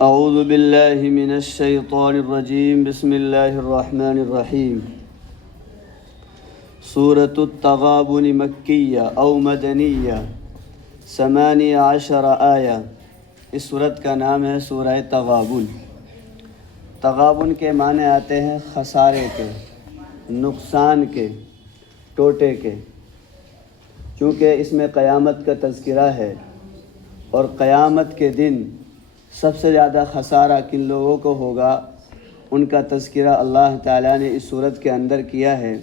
اعوذ باللہ من الشیطان الرجیم بسم اللہ الرحمن الرحیم سورة التغابن مکیہ او مدنیہ 18 آیہ۔ اس سورت کا نام ہے سورہ تغابن۔ تغابن کے معنی آتے ہیں خسارے کے، نقصان کے، ٹوٹے کے، چونکہ اس میں قیامت کا تذکرہ ہے، اور قیامت کے دن سب سے زیادہ خسارہ کن لوگوں کو ہوگا ان کا تذکرہ اللہ تعالیٰ نے اس سورت کے اندر کیا ہے،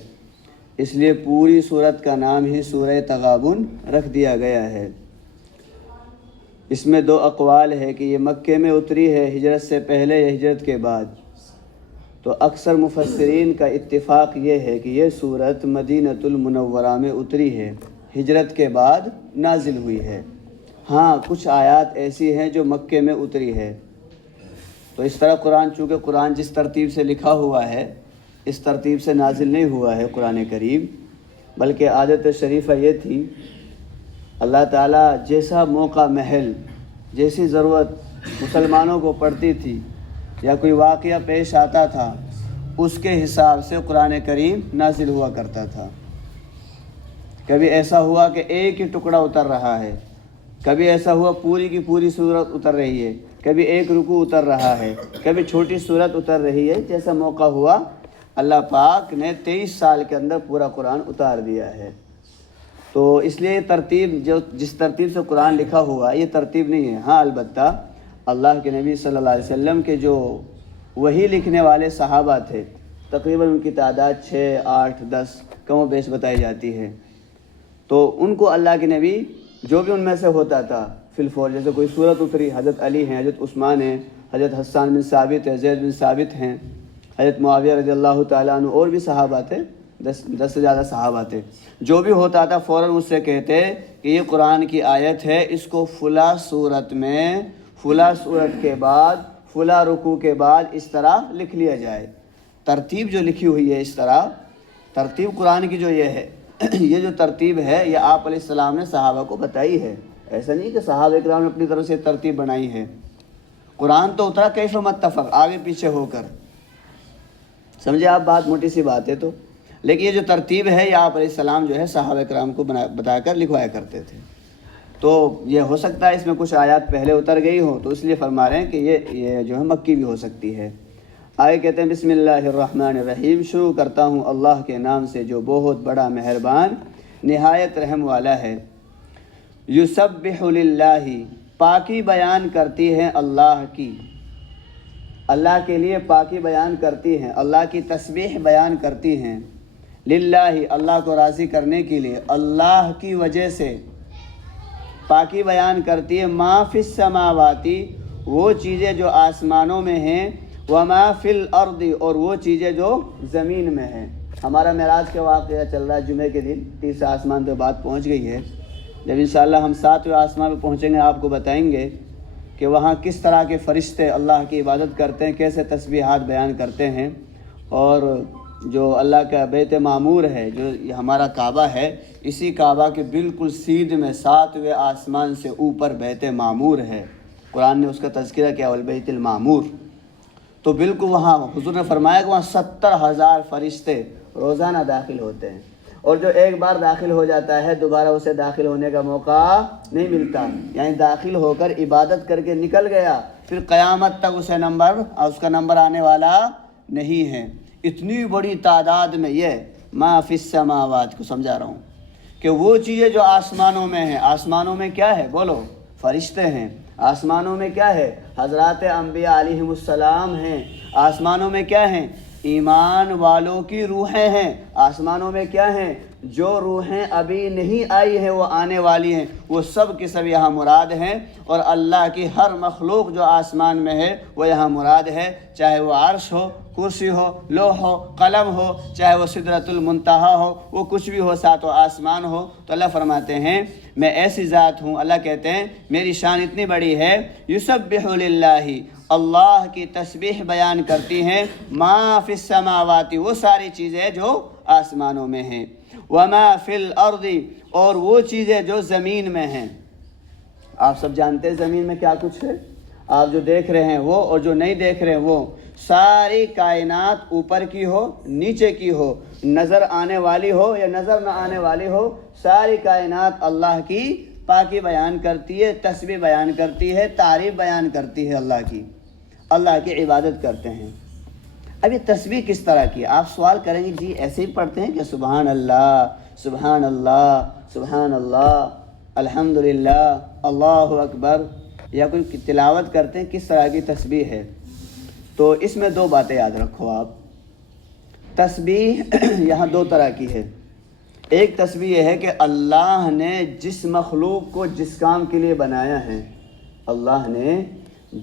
اس لیے پوری سورت کا نام ہی سورہ تغابن رکھ دیا گیا ہے۔ اس میں 2 اقوال ہے کہ یہ مکے میں اتری ہے ہجرت سے پہلے یا ہجرت کے بعد، تو اکثر مفسرین کا اتفاق یہ ہے کہ یہ سورت مدینۃ المنورہ میں اتری ہے، ہجرت کے بعد نازل ہوئی ہے۔ ہاں کچھ آیات ایسی ہیں جو مکے میں اتری ہے، تو اس طرح قرآن، چونکہ قرآن جس ترتیب سے لکھا ہوا ہے اس ترتیب سے نازل نہیں ہوا ہے قرآن کریم، بلکہ عادت شریفہ یہ تھی، اللہ تعالیٰ جیسا موقع محل، جیسی ضرورت مسلمانوں کو پڑتی تھی یا کوئی واقعہ پیش آتا تھا، اس کے حساب سے قرآن کریم نازل ہوا کرتا تھا۔ کبھی ایسا ہوا کہ ایک ہی ٹکڑا اتر رہا ہے، کبھی ایسا ہوا پوری کی پوری سورت اتر رہی ہے، کبھی ایک رکوع اتر رہا ہے، کبھی چھوٹی سورت اتر رہی ہے۔ جیسا موقع ہوا اللہ پاک نے 23 سال کے اندر پورا قرآن اتار دیا ہے۔ تو اس لیے ترتیب، جس ترتیب سے قرآن لکھا ہوا یہ ترتیب نہیں ہے۔ ہاں البتہ اللہ کے نبی صلی اللہ علیہ وسلم کے جو وحی لکھنے والے صحابہ تھے، تقریباً ان کی تعداد 6، 8، 10 کم و بیش بتائی جاتی ہے، تو ان کو اللہ کے نبی جو بھی ان میں سے ہوتا تھا فی الفور، جیسے کوئی سورت اتری، حضرت علی ہیں، حضرت عثمان ہیں، حضرت حسان بن ثابت ہے، زید بن ثابت ہیں، حضرت معاویہ رضی اللہ تعالیٰ عنہ، اور بھی صحابہ تھے، 10 سے زیادہ صحابہ تھے، جو بھی ہوتا تھا فوراً اس سے کہتے کہ یہ قرآن کی آیت ہے، اس کو فلاں صورت میں، فلاں صورت کے بعد، فلاں رکوع کے بعد اس طرح لکھ لیا جائے۔ ترتیب جو لکھی ہوئی ہے اس طرح، ترتیب قرآن کی جو یہ ہے، یہ جو ترتیب ہے یہ آپ علیہ السلام نے صحابہ کو بتائی ہے۔ ایسا نہیں کہ صحابہ اکرام نے اپنی طرف سے ترتیب بنائی ہے۔ قرآن تو اترا کیف متفق، آگے پیچھے ہو کر، سمجھے آپ بات، موٹی سی بات ہے تو، لیکن یہ جو ترتیب ہے یہ آپ علیہ السلام جو ہے صحابہ اکرام کو بتا کر لکھوایا کرتے تھے۔ تو یہ ہو سکتا ہے اس میں کچھ آیات پہلے اتر گئی ہوں، تو اس لیے فرما رہے ہیں کہ یہ جو ہے مکی بھی ہو سکتی ہے۔ آگے کہتے ہیں بسم اللہ الرحمن الرحیم، شروع کرتا ہوں اللہ کے نام سے جو بہت بڑا مہربان نہایت رحم والا ہے۔ یسبح للہ، پاکی بیان کرتی ہے اللہ کی، اللہ کے لیے پاکی بیان کرتی ہیں، اللہ کی تسبیح بیان کرتی ہیں، للہ اللہ کو راضی کرنے کے لیے، اللہ کی وجہ سے پاکی بیان کرتی ہے، ما فی السماواتی، وہ چیزیں جو آسمانوں میں ہیں، وما فی الارض، اور وہ چیزیں جو زمین میں ہیں۔ ہمارا معراج کا واقعہ چل رہا ہے جمعے کے دن، 30 آسمان پہ بات پہنچ گئی ہے۔ جب انشاءاللہ ہم 7ویں آسمان پہ پہنچیں گے آپ کو بتائیں گے کہ وہاں کس طرح کے فرشتے اللہ کی عبادت کرتے ہیں، کیسے تسبیحات بیان کرتے ہیں، اور جو اللہ کا بیت معمور ہے، جو ہمارا کعبہ ہے، اسی کعبہ کے بالکل سیدھ میں 7ویں آسمان سے اوپر بیت معمور ہے۔ قرآن نے اس کا تذکرہ کیا، والبیت المعمور، تو بالکل وہاں حضور نے فرمایا کہ وہاں 70,000 فرشتے روزانہ داخل ہوتے ہیں، اور جو ایک بار داخل ہو جاتا ہے دوبارہ اسے داخل ہونے کا موقع نہیں ملتا، یعنی داخل ہو کر عبادت کر کے نکل گیا، پھر قیامت تک اس کا نمبر آنے والا نہیں ہے۔ اتنی بڑی تعداد میں یہ ما فی السماوات کو سمجھا رہا ہوں کہ وہ چیزیں جو آسمانوں میں ہیں، آسمانوں میں کیا ہے بولو، فرشتے ہیں، آسمانوں میں کیا ہے، حضرات انبیاء علیہم السلام ہیں، آسمانوں میں کیا ہیں، ایمان والوں کی روحیں ہیں، آسمانوں میں کیا ہیں، جو روحیں ابھی نہیں آئی ہیں وہ آنے والی ہیں، وہ سب کی سب یہاں مراد ہیں، اور اللہ کی ہر مخلوق جو آسمان میں ہے وہ یہاں مراد ہے، چاہے وہ عرش ہو، کرسی ہو، لوح ہو، قلم ہو، چاہے وہ سدرۃ المنتہا ہو، وہ کچھ بھی ہو، 7 آسمان ہو۔ تو اللہ فرماتے ہیں میں ایسی ذات ہوں، اللہ کہتے ہیں میری شان اتنی بڑی ہے، یسبح للہ، اللہ کی تسبیح بیان کرتی ہیں، ما فی السماوات، وہ ساری چیزیں جو آسمانوں میں ہیں، وما فی الارض، اور وہ چیزیں جو زمین میں ہیں۔ آپ سب جانتے ہیں زمین میں کیا کچھ ہے، آپ جو دیکھ رہے ہیں وہ اور جو نہیں دیکھ رہے ہیں وہ، ساری کائنات اوپر کی ہو نیچے کی ہو، نظر آنے والی ہو یا نظر نہ آنے والی ہو، ساری کائنات اللہ کی پاکی بیان کرتی ہے، تسبیح بیان کرتی ہے، تعریف بیان کرتی ہے اللہ کی عبادت کرتے ہیں۔ اب یہ تسبیح کس طرح کی؟ آپ سوال کریں گے جی ایسے ہی پڑھتے ہیں کہ سبحان اللہ سبحان اللہ سبحان اللہ الحمدللہ اللہ اکبر، یا کوئی تلاوت کرتے ہیں، کس طرح کی تسبیح ہے؟ تو اس میں دو باتیں یاد رکھو آپ۔ تسبیح یہاں دو طرح کی ہے۔ ایک تسبیح یہ ہے کہ اللہ نے جس مخلوق کو جس کام کے لیے بنایا ہے، اللہ نے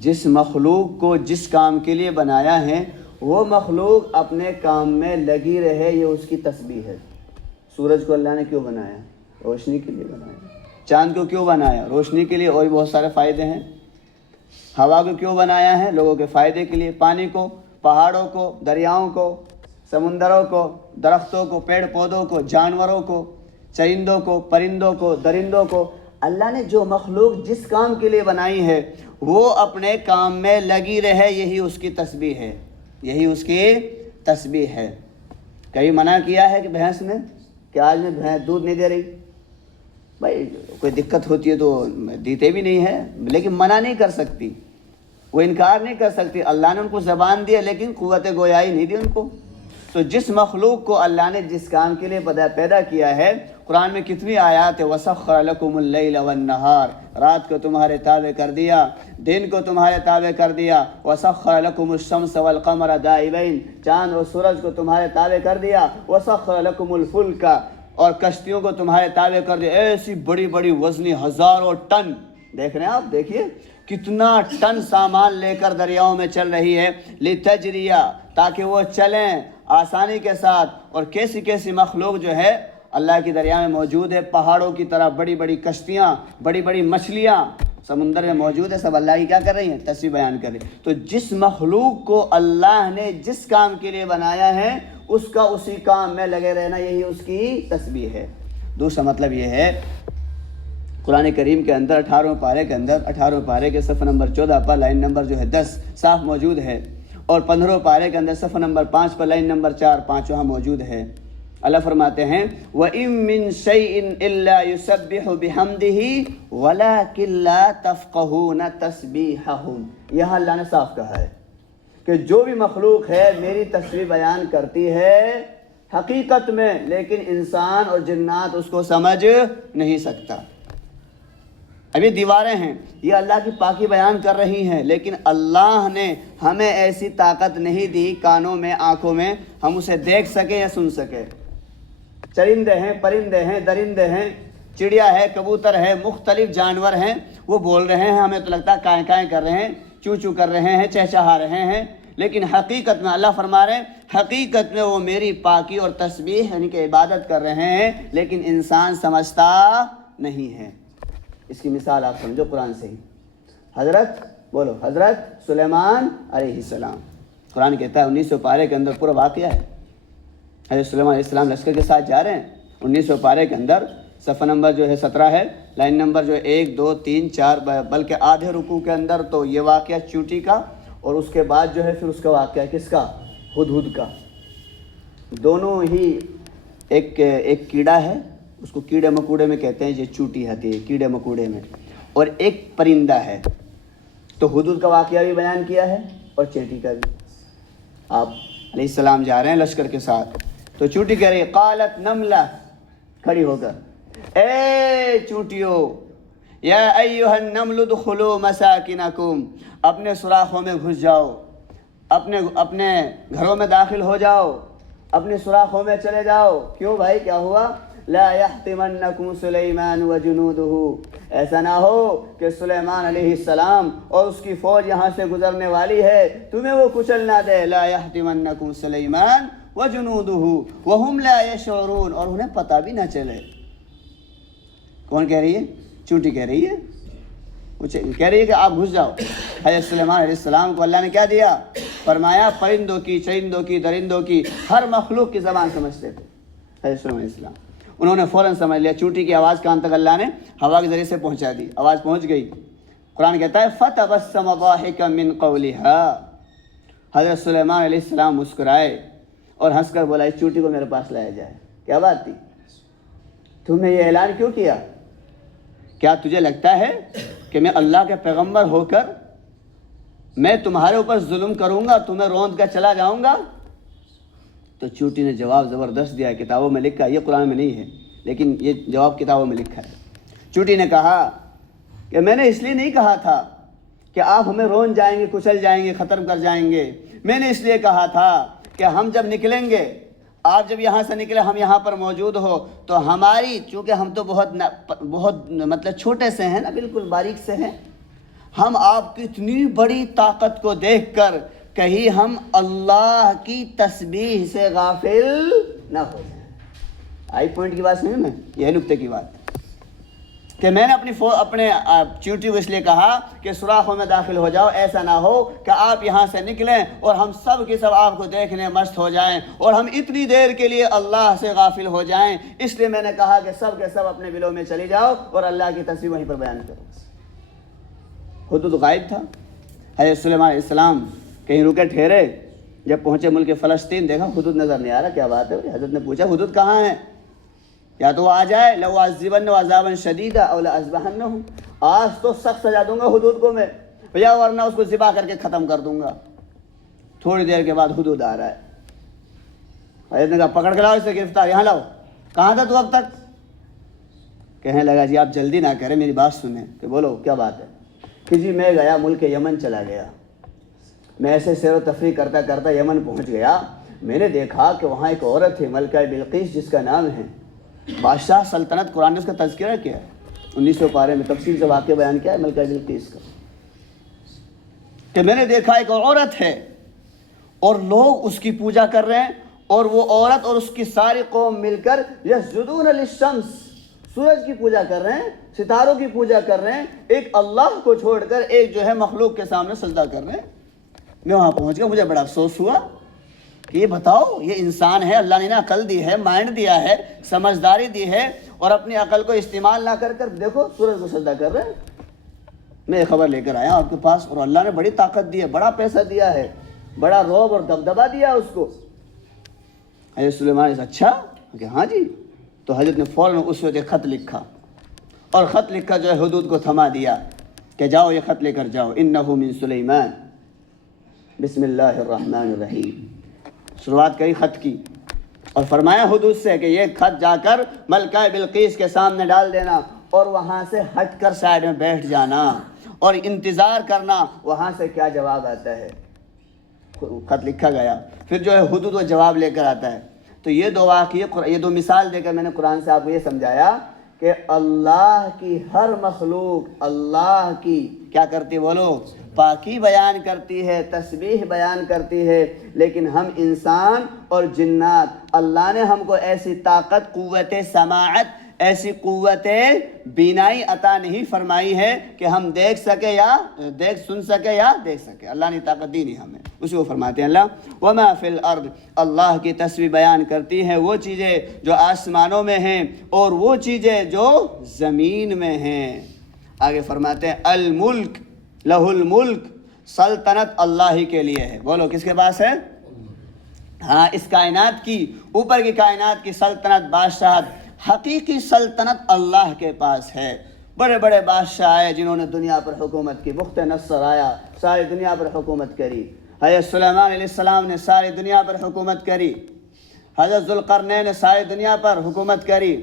جس مخلوق کو جس کام کے لیے بنایا ہے، وہ مخلوق اپنے کام میں لگی رہے، یہ اس کی تسبیح ہے۔ سورج کو اللہ نے کیوں بنایا؟ روشنی کے لیے بنایا۔ چاند کو کیوں بنایا؟ روشنی کے لیے، اور بھی بہت سارے فائدے ہیں۔ ہوا کو کیوں بنایا ہے؟ لوگوں کے فائدے کے لیے۔ پانی کو، پہاڑوں کو، دریاؤں کو، سمندروں کو، درختوں کو، پیڑ پودوں کو، جانوروں کو، چرندوں کو، پرندوں کو، درندوں کو، اللہ نے جو مخلوق جس کام کے لیے بنائی ہے وہ اپنے کام میں لگی رہے، یہی اس کی تسبیح ہے، یہی اس کی تسبیح ہے۔ کبھی منع کیا ہے کہ بھینس نے کہ آج میں بھینس دودھ نہیں دے رہی؟ بھائی کوئی دقت ہوتی ہے تو دیتے بھی نہیں ہے، لیکن منع نہیں کر سکتی، وہ انکار نہیں کر سکتی۔ اللہ نے ان کو زبان دی لیکن قوت گویائی نہیں دی ان کو۔ تو جس مخلوق کو اللہ نے جس کام کے لیے پیدا کیا ہے، قرآن میں کتنی آیات ہے، وَسَخَّرَ لَكُمُ اللَّيْلَ وَالنَّهَارَ، رات کو تمہارے تابع کر دیا، دن کو تمہارے تابع کر دیا، وَسَخَّرَ لَكُمُ الشَّمْسَ وَالْقَمَرَ دَائِبَيْنِ، چاند اور سورج کو تمہارے تابع کر دیا، وَسَخَّرَ لَكُمُ الْفُلْكَ، اور کشتیوں کو تمہارے تابع کر دیا، ایسی بڑی بڑی وزنی ہزاروں ٹن، دیکھ رہے ہیں آپ، دیکھیے کتنا ٹن سامان لے کر دریاؤں میں چل رہی ہے، لِتَجْرِيَ، تاکہ وہ چلیں آسانی کے ساتھ۔ اور کیسی کیسی مخلوق جو ہے اللہ کی دریا میں موجود ہے، پہاڑوں کی طرح بڑی بڑی کشتیاں، بڑی بڑی مچھلیاں سمندر میں موجود ہے، سب اللہ کی کیا کر رہی ہیں؟ تسبیح بیان کر رہی ہیں۔ تو جس مخلوق کو اللہ نے جس کام کے لیے بنایا ہے، اس کا اسی کام میں لگے رہنا، یہی اس کی تسبیح ہے۔ دوسرا مطلب یہ ہے، قرآن کریم کے اندر 18 پارے کے اندر، 18 پارے کے صفحہ نمبر 14 پر لائن نمبر جو ہے 10 صاف موجود ہے، اور 15 پارے کے اندر صفحہ نمبر 5 پر لائن نمبر 4 5 وہاں موجود ہے۔ اللہ فرماتے ہیں وَإِن مِّن شَيْءٍ إِلَّا يُسَبِّحُ بِحَمْدِهِ وَلَكِن لَّا تَفْقَهُونَ تَسْبِيحَهُمْ، یہاں اللہ نے صاف کہا ہے کہ جو بھی مخلوق ہے میری تسبیح بیان کرتی ہے حقیقت میں، لیکن انسان اور جنات اس کو سمجھ نہیں سکتا۔ ابھی دیواریں ہیں، یہ اللہ کی پاکی بیان کر رہی ہیں، لیکن اللہ نے ہمیں ایسی طاقت نہیں دی کانوں میں، آنکھوں میں، ہم اسے دیکھ سکیں یا سن سکیں۔ چرندے ہیں، پرندے ہیں، درندے ہیں، چڑیا ہے، کبوتر ہے، مختلف جانور ہیں، وہ بول رہے ہیں، ہمیں تو لگتا ہے کائیں کائیں کر رہے ہیں، چو چو کر رہے ہیں، چہچہا رہے ہیں، لیکن حقیقت میں اللہ فرما رہے ہیں حقیقت میں وہ میری پاکی اور تسبیح یعنی کہ عبادت کر رہے ہیں، لیکن انسان سمجھتا نہیں ہے۔ اس کی مثال آپ سمجھو قرآن سے ہی۔ حضرت سلیمان علیہ السلام، قرآن کہتا ہے 1900 پارے کے اندر پورا واقعہ ہے، حضرت سلیمان علیہ السلام لشکر کے ساتھ جا رہے ہیں، 1900 پارے کے اندر صفحہ نمبر جو ہے 17 ہے، لائن نمبر جو ہے 1 2 3 4 بلکہ آدھے رکوع کے اندر تو یہ واقعہ چونٹی کا، اور اس کے بعد جو ہے پھر اس کا واقعہ کس کا؟ ہدہد کا۔ دونوں ہی ایک کیڑا ہے، اس کو کیڑے مکوڑے میں کہتے ہیں، یہ چوٹی ہوتی ہے کیڑے مکوڑے میں، اور ایک پرندہ ہے۔ تو ہدہد کا واقعہ بھی بیان کیا ہے اور چیٹی کا بھی۔ آپ علیہ السلام جا رہے ہیں لشکر کے ساتھ، تو چوٹی کہہ رہی ہے قالت نملہ، کھڑی ہو کر، اے چونٹیو، یا ایھا النمل ادخلوا مساکنکم، اپنے سوراخوں میں گھس جاؤ، اپنے گھروں میں داخل ہو جاؤ، اپنے سوراخوں میں چلے جاؤ۔ کیوں بھائی، کیا ہوا؟ لا یحطمنکم سلیمان وجنودہ، ایسا نہ ہو کہ سلیمان علیہ السلام اور اس کی فوج یہاں سے گزرنے والی ہے، تمہیں وہ کچل نہ دے۔ لا یحطمنکم سلیمان وجنودہ وہم لا یشعرون، اور انہیں پتہ بھی نہ چلے۔ کون کہہ رہی ہے؟ چونٹی کہہ رہی ہے، کہہ رہی ہے کہ آپ گھس جاؤ۔ حضرت سلیمان علیہ السلام کو اللہ نے کیا دیا؟ فرمایا پرندوں کی، چرندوں کی، درندوں کی، ہر مخلوق کی زبان سمجھتے تھے حضرت سلیمان علیہ السلام۔ انہوں نے فوراً سمجھ لیا، چونٹی کی آواز کان تک اللہ نے ہوا کے ذریعے سے پہنچا دی، آواز پہنچ گئی۔ قرآن کہتا ہے فَتَبَسَّمَ ضَاحِكًا مِّن قَوْلِهَا، حضرت سلیمان علیہ السلام مسکرائے اور ہنس کر بولا اس چونٹی کو میرے پاس لایا جائے۔ کیا بات تھی؟ تم نے یہ اعلان کیوں کیا؟ کیا تجھے لگتا ہے کہ میں اللہ کے پیغمبر ہو کر میں تمہارے اوپر ظلم کروں گا، تمہیں روند کر چلا جاؤں گا؟ تو چونٹی نے جواب زبردست دیا، کتابوں میں لکھا، یہ قرآن میں نہیں ہے لیکن یہ جواب کتابوں میں لکھا ہے۔ چونٹی نے کہا کہ میں نے اس لیے نہیں کہا تھا کہ آپ ہمیں رون جائیں گے، کچل جائیں گے، ختم کر جائیں گے، میں نے اس لیے کہا تھا کہ ہم جب نکلیں گے، آپ جب یہاں سے نکلے، ہم یہاں پر موجود ہو تو ہماری، چونکہ ہم تو بہت مطلب چھوٹے سے ہیں نا، بالکل باریک سے ہیں، ہم آپ کی اتنی بڑی طاقت کو دیکھ کر کہیں ہم اللہ کی تسبیح سے غافل نہ ہو جائیں۔ آئی پوائنٹ کی بات سنیں میں، یہ نکتے کی بات کہ میں نے اپنے چونٹی کو اس لیے کہا کہ سوراخوں میں داخل ہو جاؤ، ایسا نہ ہو کہ آپ یہاں سے نکلیں اور ہم سب کے سب آپ کو دیکھنے مست ہو جائیں اور ہم اتنی دیر کے لیے اللہ سے غافل ہو جائیں۔ اس لیے میں نے کہا کہ سب کے سب اپنے بلوں میں چلی جاؤ اور اللہ کی تسبیح وہیں پر بیان کرو۔ حدود غائب تھا۔ حضرت سلیمان علیہ السلام کہیں رکے ٹھہرے، جب پہنچے ملک فلسطین، دیکھا حدود نظر نہیں آ رہا، کیا بات ہے؟ حضرت نے پوچھا حدود کہاں ہیں؟ یا تو وہ آ جائے، لَأُعَذِّبَنَّهُ عَذَابًا شَدِيدًا أَوْ لَأَذْبَحَنَّهُ، آج تو سخت سزا دوں گا حدود کو میں، یا ورنہ اس کو ذبح کر کے ختم کر دوں گا۔ تھوڑی دیر کے بعد حدود آ رہا ہے۔ حضرت نے کہا پکڑ کے لاؤ اسے، گرفتار، یہاں لاؤ۔ کہاں تھا تو اب تک؟ کہنے لگا جی آپ جلدی نہ کریں، میری بات سنیں۔ کہ بولو کیا بات ہے؟ کہ جی میں گیا ملک یمن چلا گیا، میں ایسے سیر و تفریح کرتا کرتا یمن پہنچ گیا، میں نے دیکھا کہ وہاں ایک عورت ہے ملکہ بلقیس جس کا نام ہے، بادشاہ سلطنت، قرآن نے اس کا تذکرہ کیا ہے 1900 پارے میں، تفصیل سے واقعہ بیان کیا ہے ملکہ بلقیس کا، کہ میں نے دیکھا ایک عورت ہے اور لوگ اس کی پوجا کر رہے ہیں، اور وہ عورت اور اس کی ساری قوم مل کر یسجدون للشمس، سورج کی پوجا کر رہے ہیں، ستاروں کی پوجا کر رہے ہیں، ایک اللہ کو چھوڑ کر ایک جو ہے مخلوق کے سامنے سجدہ کر رہے ہیں۔ میں وہاں پہنچ گیا، مجھے بڑا افسوس ہوا کہ یہ بتاؤ، یہ انسان ہے، اللہ نے انہیں عقل دی ہے، مائنڈ دیا ہے، سمجھداری دی ہے، اور اپنی عقل کو استعمال نہ کر کر دیکھو سورج کو سجدہ کر رہے ہیں۔ میں یہ خبر لے کر آیا آپ کے پاس، اور اللہ نے بڑی طاقت دی ہے، بڑا پیسہ دیا ہے، بڑا رعب اور دبدبہ دیا اس کو۔ حضرت سلیمان نے اچھا کہ ہاں جی، تو حضرت نے فوراً اس وقت ایک خط لکھا، اور خط لکھا جو ہے حدود کو تھما دیا کہ جاؤ یہ خط لے کر جاؤ، انہو من سلیمان بسم اللہ الرحمن الرحیم، شروعات کری خط کی، اور فرمایا حدود سے کہ یہ خط جا کر ملکہ بلقیس کے سامنے ڈال دینا، اور وہاں سے ہٹ کر سائڈ میں بیٹھ جانا اور انتظار کرنا وہاں سے کیا جواب آتا ہے۔ خط لکھا گیا، پھر جو ہے حدود وہ جواب لے کر آتا ہے۔ تو یہ دو واقعے، یہ دو مثال دے کر میں نے قرآن سے آپ کو یہ سمجھایا کہ اللہ کی ہر مخلوق اللہ کی کیا کرتی، بولو، پاکی بیان کرتی ہے، تسبیح بیان کرتی ہے، لیکن ہم انسان اور جنات، اللہ نے ہم کو ایسی طاقت، قوت سماعت، ایسی قوت بینائی عطا نہیں فرمائی ہے کہ ہم دیکھ سکے یا سن سکے یا دیکھ سکے، اللہ نے طاقت دی نہیں ہمیں۔ اسی کو فرماتے ہیں اللہ وما فی الارض، اللہ کی تسبیح بیان کرتی ہے وہ چیزیں جو آسمانوں میں ہیں اور وہ چیزیں جو زمین میں ہیں۔ آگے فرماتے ہیں الملک لہ الملک، سلطنت اللہ ہی کے لیے ہے۔ بولو کس کے پاس ہے؟ ہاں، اس کائنات کی، اوپر کی کائنات کی سلطنت، بادشاہت، حقیقی سلطنت اللہ کے پاس ہے۔ بڑے بڑے بادشاہ آئے جنہوں نے دنیا پر حکومت کی، بخت نصر آیا، ساری دنیا پر حکومت کری، حضرت سلیمان علیہ السلام نے ساری دنیا پر حکومت کری، حضرت ذوالقرنین نے ساری دنیا پر حکومت کری،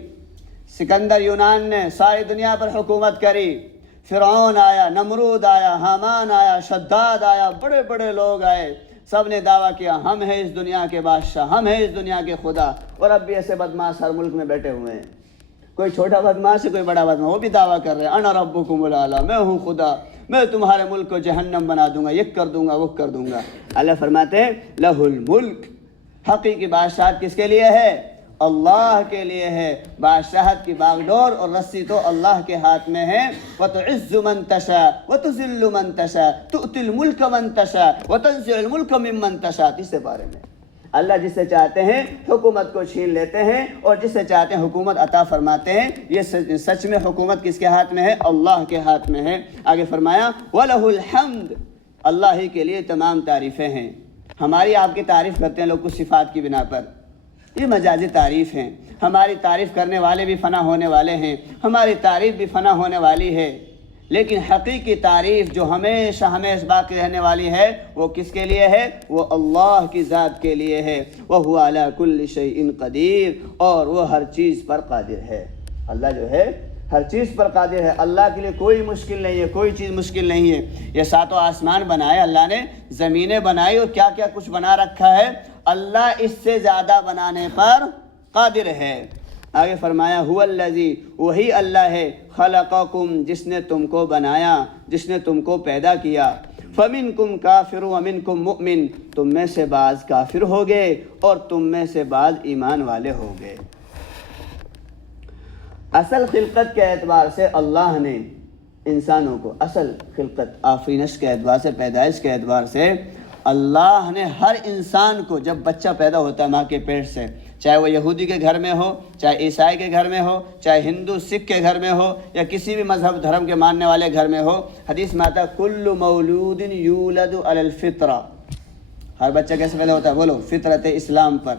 سکندر یونان نے ساری دنیا پر حکومت کری، فرعون آیا، نمرود آیا، حامان آیا، شداد آیا، بڑے بڑے لوگ آئے، سب نے دعویٰ کیا ہم ہیں اس دنیا کے بادشاہ، ہم ہیں اس دنیا کے خدا، اور اب بھی ایسے بدماش ہر ملک میں بیٹھے ہوئے ہیں، کوئی چھوٹا بدماش ہے، کوئی بڑا بدماش، وہ بھی دعویٰ کر رہے ہیں انا ربکم الاعلی، میں ہوں خدا، میں تمہارے ملک کو جہنم بنا دوں گا، یہ کر دوں گا، وہ کر دوں گا۔ اللہ فرماتے ہیں لہ الملک، حقیقی بادشاہت کس کے لیے ہے؟ اللہ کے لیے ہے۔ بادشاہت کی باغڈور اور رسی تو اللہ کے ہاتھ میں ہے۔ وَتُعِزُّ مَن تَشَاءُ وَتُذِلُّ مَن تَشَاءُ تُؤْتِي الْمُلْكَ مَن تَشَاءُ وَتَنزِعُ الْمُلْكَ مِمَّن تَشَاءُ، تیسرے پارے میں اللہ جس سے چاہتے ہیں حکومت کو چھین لیتے ہیں اور جس سے چاہتے ہیں حکومت عطا فرماتے ہیں۔ یہ سچ میں حکومت کس کے ہاتھ میں ہے؟ اللہ کے ہاتھ میں ہے۔ آگے فرمایا وَلَهُ الْحَمْدُ، اللہ ہی کے لیے تمام تعریفیں ہیں۔ ہماری آپ کی تعریف کرتے ہیں لوگ کچھ صفات کی بنا پر، یہ مجازی تعریف ہیں۔ ہماری تعریف کرنے والے بھی فنا ہونے والے ہیں، ہماری تعریف بھی فنا ہونے والی ہے، لیکن حقیقی تعریف جو ہمیشہ ہمیشہ باقی رہنے والی ہے وہ کس کے لیے ہے؟ وہ اللہ کی ذات کے لیے ہے۔ وَهُوَ عَلَى كُلِّ شَيْءٍ قَدِيرٌ، اور وہ ہر چیز پر قادر ہے۔ اللہ جو ہے ہر چیز پر قادر ہے، اللہ کے لیے کوئی مشکل نہیں ہے، کوئی چیز مشکل نہیں ہے۔ یہ ساتوں آسمان بنائے اللہ نے، زمینیں بنائی اور کیا کیا کچھ بنا رکھا ہے، اللہ اس سے زیادہ بنانے پر قادر ہے۔ آگے فرمایا هو الذی، وہی اللہ ہے، خلقکم، جس نے تم کو بنایا، جس نے تم کو پیدا کیا، فمنکم کافر ومنکم مؤمن، تم میں سے بعض کافر ہو گئے اور تم میں سے بعض ایمان والے ہو گئے۔ اصل خلقت کے اعتبار سے اللہ نے انسانوں کو، اصل خلقت آفرینش کے اعتبار سے، پیدائش کے اعتبار سے اللہ نے ہر انسان کو، جب بچہ پیدا ہوتا ہے ماں کے پیٹ سے، چاہے وہ یہودی کے گھر میں ہو، چاہے عیسائی کے گھر میں ہو، چاہے ہندو سکھ کے گھر میں ہو، یا کسی بھی مذہب دھرم کے ماننے والے گھر میں ہو، حدیث میں آتا ہے کل مولود یولد علی الفطرہ، ہر بچہ کیسے پیدا ہوتا ہے؟ بولو، فطرت اسلام پر،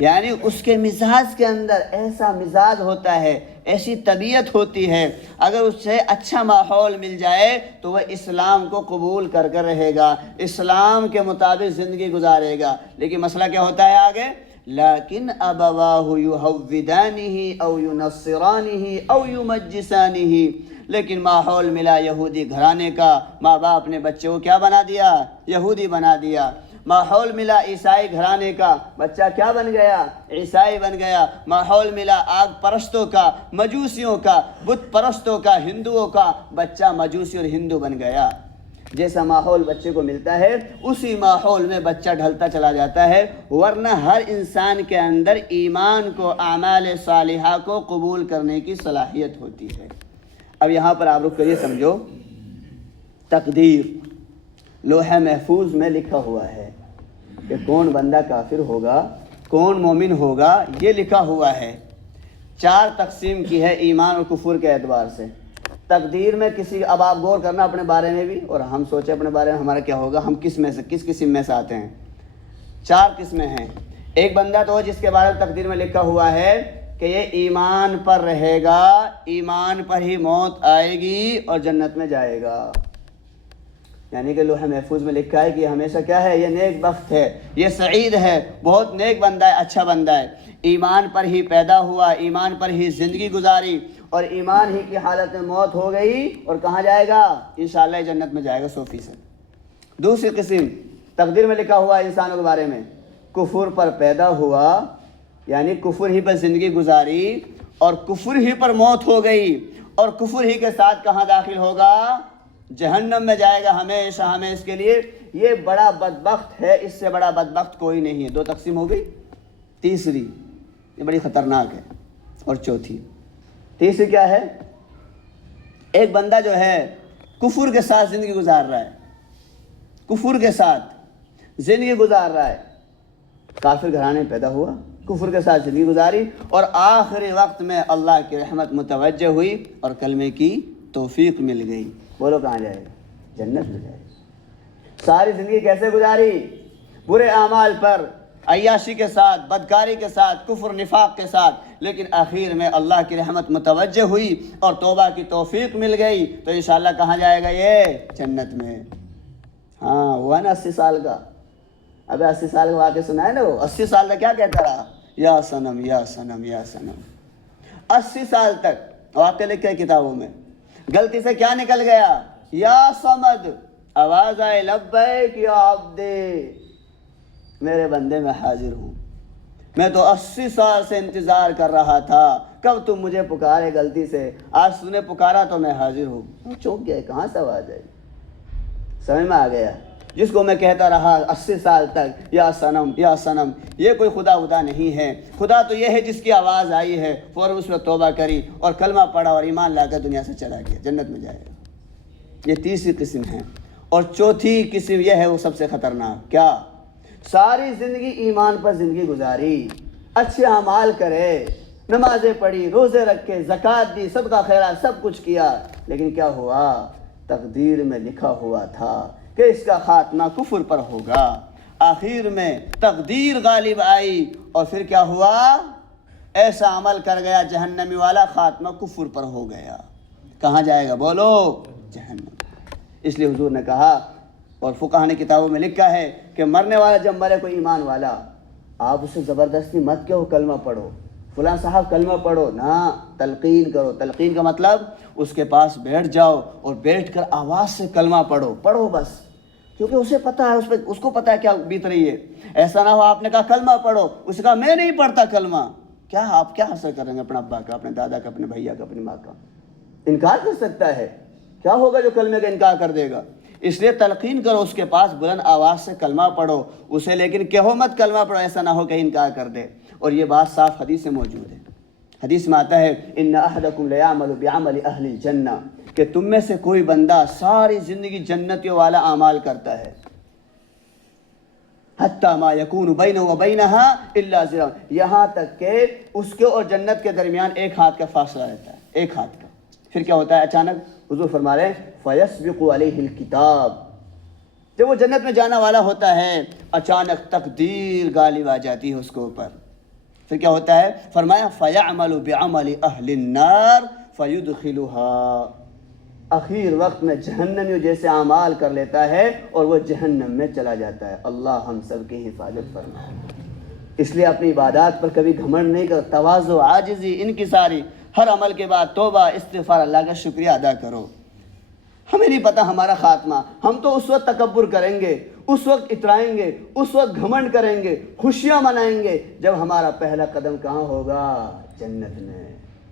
یعنی اس کے مزاج کے اندر ایسا مزاج ہوتا ہے، ایسی طبیعت ہوتی ہے، اگر اس سے اچھا ماحول مل جائے تو وہ اسلام کو قبول کر کر رہے گا، اسلام کے مطابق زندگی گزارے گا۔ لیکن مسئلہ کیا ہوتا ہے آگے؟ لیکن ابواہ یہودانہ او ینصرانہ او یمجسانہ، لیکن ماحول ملا یہودی گھرانے کا، ماں باپ نے بچے کو کیا بنا دیا؟ یہودی بنا دیا۔ ماحول ملا عیسائی گھرانے کا، بچہ کیا بن گیا؟ عیسائی بن گیا۔ ماحول ملا آگ پرستوں کا، مجوسیوں کا، بت پرستوں کا، ہندوؤں کا، بچہ مجوسی اور ہندو بن گیا۔ جیسا ماحول بچے کو ملتا ہے اسی ماحول میں بچہ ڈھلتا چلا جاتا ہے، ورنہ ہر انسان کے اندر ایمان کو، اعمال صالحہ کو قبول کرنے کی صلاحیت ہوتی ہے۔ اب یہاں پر آپ رک کر یہ سمجھو، تقدیر لوح محفوظ میں لکھا ہوا ہے کہ کون بندہ کافر ہوگا، کون مومن ہوگا، یہ لکھا ہوا ہے۔ 4 تقسیم کی ہے ایمان اور کفر کے اعتبار سے۔ تقدیر میں کسی، اب آپ غور کرنا اپنے بارے میں بھی، اور ہم سوچیں اپنے بارے میں ہمارا کیا ہوگا، ہم کس قسم میں سے آتے ہیں۔ 4 قسمیں ہیں۔ ایک بندہ تو جس کے بارے میں تقدیر میں لکھا ہوا ہے کہ یہ ایمان پر رہے گا، ایمان پر ہی موت آئے گی اور جنت میں جائے گا، یعنی کہ لوح محفوظ میں لکھا ہے کہ یہ ہمیشہ کیا ہے؟ یہ نیک بخت ہے، یہ سعید ہے، بہت نیک بندہ ہے، اچھا بندہ ہے، ایمان پر ہی پیدا ہوا، ایمان پر ہی زندگی گزاری اور ایمان ہی کی حالت میں موت ہو گئی اور کہاں جائے گا؟ انشاءاللہ جنت میں جائے گا 100%۔ دوسری قسم تقدیر میں لکھا ہوا ہے انسانوں کے بارے میں، کفر پر پیدا ہوا، یعنی کفر ہی پر زندگی گزاری اور کفر ہی پر موت ہو گئی اور کفر ہی کے ساتھ کہاں داخل ہوگا؟ جہنم میں جائے گا ہمیشہ ہمیشہ کے لیے۔ یہ بڑا بدبخت ہے، اس سے بڑا بدبخت کوئی نہیں ہے۔ 2 تقسیم ہو گئی۔ تیسری، یہ بڑی خطرناک ہے، اور چوتھی، تیسری کیا ہے؟ ایک بندہ جو ہے کفر کے ساتھ زندگی گزار رہا ہے، کفر کے ساتھ زندگی گزار رہا ہے، کافر گھرانے میں پیدا ہوا، کفر کے ساتھ زندگی گزاری اور آخری وقت میں اللہ کی رحمت متوجہ ہوئی اور کلمے کی توفیق مل گئی، بولو کہاں جائے گا؟ جنت میں جائے گا۔ ساری زندگی کیسے گزاری؟ برے اعمال پر، عیاشی کے ساتھ، بدکاری کے ساتھ، کفر نفاق کے ساتھ، لیکن آخر میں اللہ کی رحمت متوجہ ہوئی اور توبہ کی توفیق مل گئی تو انشاءاللہ کہاں جائے گا؟ یہ جنت میں۔ ہاں ہوا نا 80 سال کا، ابھی 80 سال کا واقعہ سنا ہے نا، وہ 80 سال کا کیا کہتا رہا؟ یا صنم یا صنم یا صنم، 80 سال تک واقعہ لکھا ہے کتابوں میں۔ غلطی سے کیا نکل گیا؟ یا صمد، آواز آئے لبیک یا عبدی، میرے بندے میں حاضر ہوں، میں تو 80 سال سے انتظار کر رہا تھا، کب تم مجھے پکارے غلطی سے، آج تم نے پکارا تو میں حاضر ہوں۔ چوک گیا، کہاں سے آواز آئی؟ سمجھ میں آ گیا؟ جس کو میں کہتا رہا 80 سال تک یا صنم یا صنم، یہ کوئی خدا نہیں ہے۔ خدا تو یہ ہے جس کی آواز آئی ہے فوراً اس میں توبہ کری اور کلمہ پڑھا اور ایمان لا کر دنیا سے چلا گیا، جنت میں جائے گا۔ یہ تیسری قسم ہے۔ اور چوتھی قسم یہ ہے وہ سب سے خطرناک، کیا؟ ساری زندگی ایمان پر زندگی گزاری، اچھے اعمال کرے، نمازیں پڑھی، روزے رکھے، زکوٰۃ دی، صدقہ خیرات سب کچھ کیا، لیکن کیا ہوا؟ تقدیر میں لکھا ہوا تھا کہ اس کا خاتمہ کفر پر ہوگا۔ آخر میں تقدیر غالب آئی اور پھر کیا ہوا؟ ایسا عمل کر گیا جہنمی والا، خاتمہ کفر پر ہو گیا۔ کہاں جائے گا بولو؟ جہنم۔ اس لیے حضور نے کہا اور فقہا نے کتابوں میں لکھا ہے کہ مرنے والا جب مرے کوئی ایمان والا، آپ اسے زبردستی مت کہو کلمہ پڑھو، فلاں صاحب کلمہ پڑھو، نہ، تلقین کرو۔ تلقین کا مطلب اس کے پاس بیٹھ جاؤ اور بیٹھ کر آواز سے کلمہ پڑھو بس، کیونکہ اسے پتہ ہے، اس کو پتہ ہے کیا بیت رہی ہے۔ ایسا نہ ہو آپ نے کہا کلمہ پڑھو، اس نے کہا میں نہیں پڑھتا کلمہ، کیا آپ کیا حاصل کریں گے؟ اپنے ابا کا، اپنے دادا کا، اپنے بھیا کا، اپنی ماں کا انکار کر سکتا ہے؟ کیا ہوگا جو کلمے کا انکار کر دے گا؟ اس لیے تلقین کرو، اس کے پاس بلند آواز سے کلمہ پڑھو اسے، لیکن کہو مت کلمہ پڑھو، ایسا نہ ہو کہ انکار کر دے۔ اور یہ بات صاف حدیث میں موجود ہے۔ حدیث میں آتا ہے ان احدکم لیعمل بعمل اہل الجنہ، کہ تم میں سے کوئی بندہ ساری زندگی جنتیوں والا اعمال کرتا ہے، حتی ما یکون بینہ و بینہا الا ذراع، یہاں تک کہ اس کے اور جنت کے درمیان ایک ہاتھ کا فاصلہ رہتا ہے، ایک ہاتھ کا۔ پھر کیا ہوتا ہے؟ اچانک حضور فرما رہے ہیں فیسبق علیہ الکتاب، جب وہ جنت میں جانا والا ہوتا ہے اچانک تقدیر غالب آ جاتی ہے اس کے اوپر۔ پھر کیا ہوتا ہے؟ فرمایا فیعمل بعمل اہل النار فیدخلها، اخیر وقت میں جہنمیوں جیسے اعمال کر لیتا ہے اور وہ جہنم میں چلا جاتا ہے۔ اللہ ہم سب کی حفاظت فرمائے۔ اس لیے اپنی عبادات پر کبھی گھمنڈ نہیں کر، تواضع، عاجزی، انکساری، ہر عمل کے بعد توبہ، استغفار، اللہ کا شکریہ ادا کرو۔ ہمیں نہیں پتہ ہمارا خاتمہ، ہم تو اس وقت تکبر کریں گے، اس وقت اترائیں گے، اس وقت گھمنڈ کریں گے، خوشیاں منائیں گے جب ہمارا پہلا قدم کہاں ہوگا؟ جنت میں۔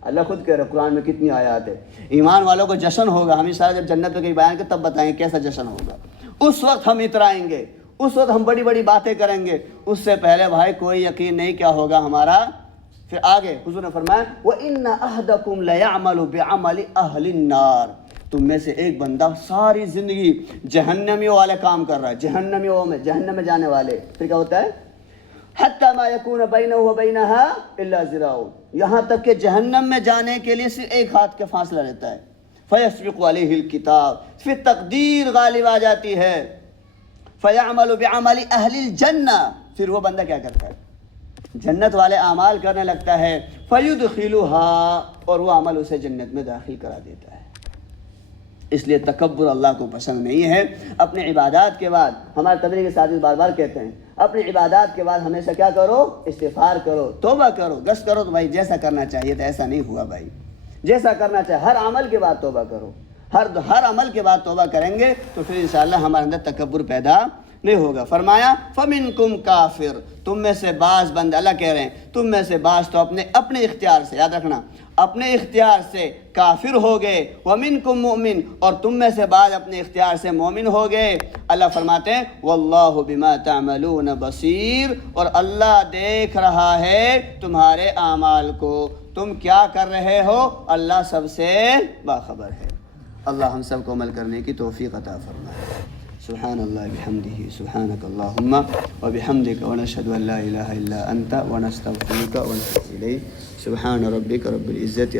اللہ خود کہہ رہا ہے قرآن میں، کتنی آیات ہے، ایمان والوں کو جشن ہوگا۔ ہم انشاءاللہ جب جنت میں کہیں بیان کریں تب بتائیں گے کیسا جشن ہوگا۔ اس وقت ہم اترائیں گے، اس وقت ہم بڑی بڑی باتیں کریں گے، اس سے پہلے بھائی کوئی یقین نہیں کیا ہوگا ہمارا۔ پھر آگے حضور نے فرمایا وَإِنَّ أَحْدَكُمْ لَيَعْمَلُ بِعَمَلِ أَهْلِ النَّارِ، تم میں سے ایک بندہ ساری زندگی جہنمیوں والے کام کر رہا ہے، جہنمیوں میں، جہنم میں جانے والے۔ پھر کیا ہوتا ہے؟ حتی ما یکون بینہ و بینہا الا ذراع، یہاں تک کہ جہنم میں جانے کے لیے صرف ایک ہاتھ کا فاصلہ رہتا ہے۔ فیسبق علیہ الکتاب، پھر تقدیر غالب آ جاتی ہے۔ فیعمل بعمل اہل الجنہ، پھر وہ بندہ کیا کرتا ہے؟ جنت والے اعمال کرنے لگتا ہے۔ فیدخلها، اور وہ عمل اسے جنت میں داخل کرا دیتا ہے۔ اس لیے تکبر اللہ کو پسند نہیں ہے۔ اپنے عبادات کے بعد، ہمارے تبلیغ کے ساتھی بار بار کہتے ہیں، اپنی عبادات کے بعد ہمیشہ کیا کرو؟ استغفار کرو، توبہ کرو، گشت کرو۔ تو بھائی جیسا کرنا چاہیے تھا ایسا نہیں ہوا بھائی، جیسا کرنا چاہیے، ہر عمل کے بعد توبہ کرو، ہر عمل کے بعد توبہ کریں گے تو پھر انشاءاللہ ہمارے اندر تکبر پیدا نہیں ہوگا۔ فرمایا فَمِنْكُمْ کافر، تم میں سے بعض بندے، اللہ کہہ رہے ہیں تم میں سے بعض تو اپنے اختیار سے، یاد رکھنا، اپنے اختیار سے کافر ہو گئے، وَمِنْكُمْ مُؤْمِن، اور تم میں سے بعض اپنے اختیار سے مومن ہو گئے۔ اللہ فرماتے ہیں وَاللَّهُ بِمَا تَعْمَلُونَ بَصِيرٌ، اور اللہ دیکھ رہا ہے تمہارے اعمال کو، تم کیا کر رہے ہو، اللہ سب سے باخبر ہے۔ اللہ ہم سب کو عمل کرنے کی توفیق عطا فرمائے۔ سبحان اللہ بحمدہ، سبحانک اللہم وبحمدک، ونشہد ان لا الہ الا انت، ونستغفرک ونتوب الیک۔ سبحان ربک رب العزت